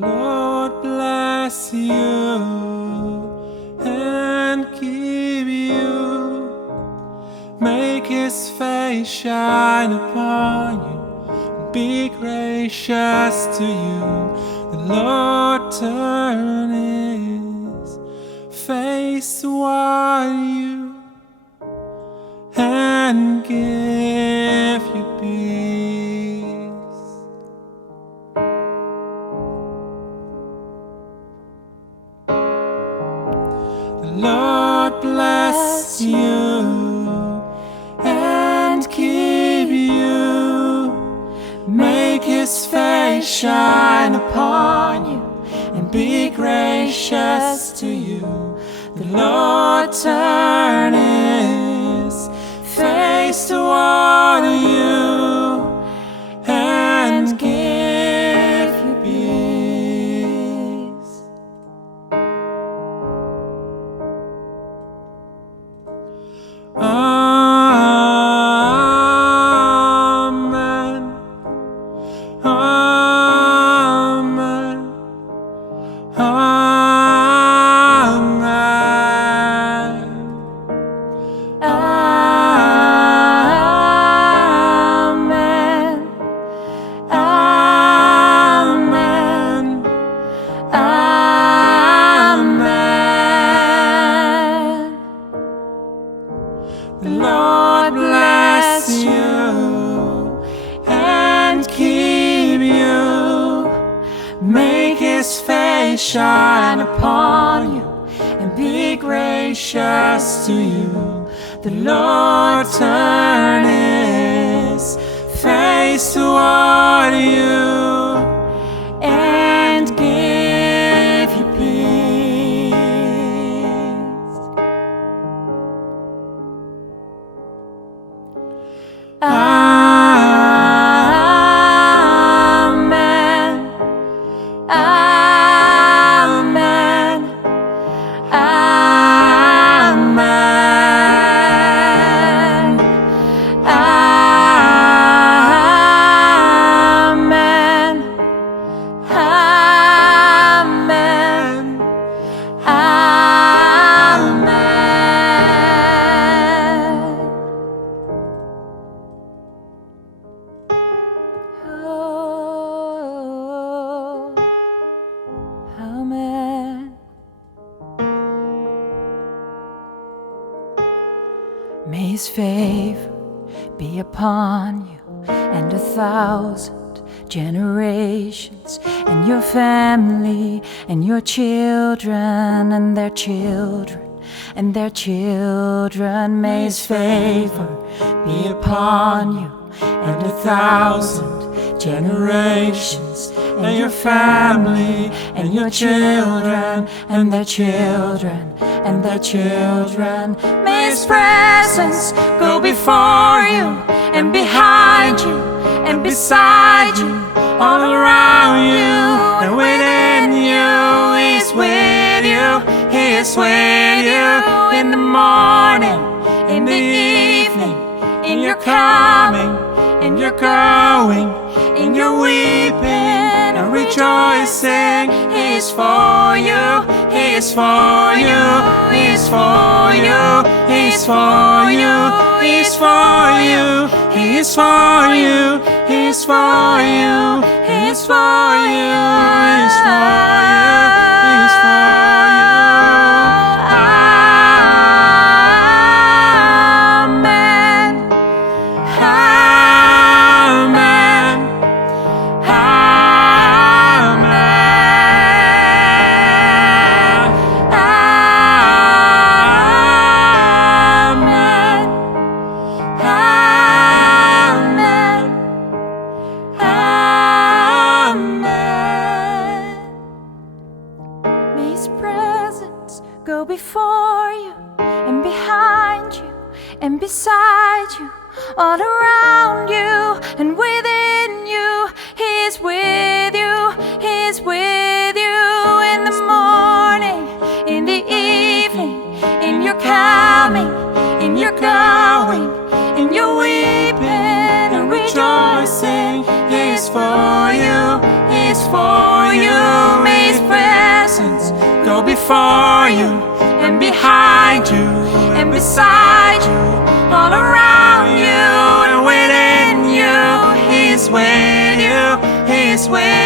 Lord bless you and keep you, make His face shine upon you, and be gracious to you. The Lord turn His face toward you and give you peace. The Lord bless you and keep you, make His face shine upon you and be gracious to you. The Lord turn His face toward you and give you peace. Amen. Amen. Amen. Amen. Amen. Amen. The Lord bless you and keep you, make His face shine upon you and be gracious to you. The Lord turn His face toward you and give you peace. Amen. Amen. Amen. Amen. Amen. Amen. Oh, amen. May His favor be upon you and 1,000 generations, and your family and your children and their children and their children. May His favor be upon you and 1,000 generations, and your family and your children and their children and their children. May His presence go before you and behind you and beside you, all around you and within you. He is with you, He is with you in the morning, in the evening, in your coming, in your going, in your weeping and rejoicing. He is for you, He is for you, He is for you, He is for you, He is for you, He is for you, He is for you, He is for you, He is for you, He is for you. Amen. Amen. Amen. Amen. go before you and behind you and beside you, all around you and within you. He's with you, He's with you in the morning, in the evening, in your coming, in your going, in your weeping and rejoicing. He's for you, He's for you. May His presence go before you and behind you and beside you, all around you and within you. He's with you, He's with you.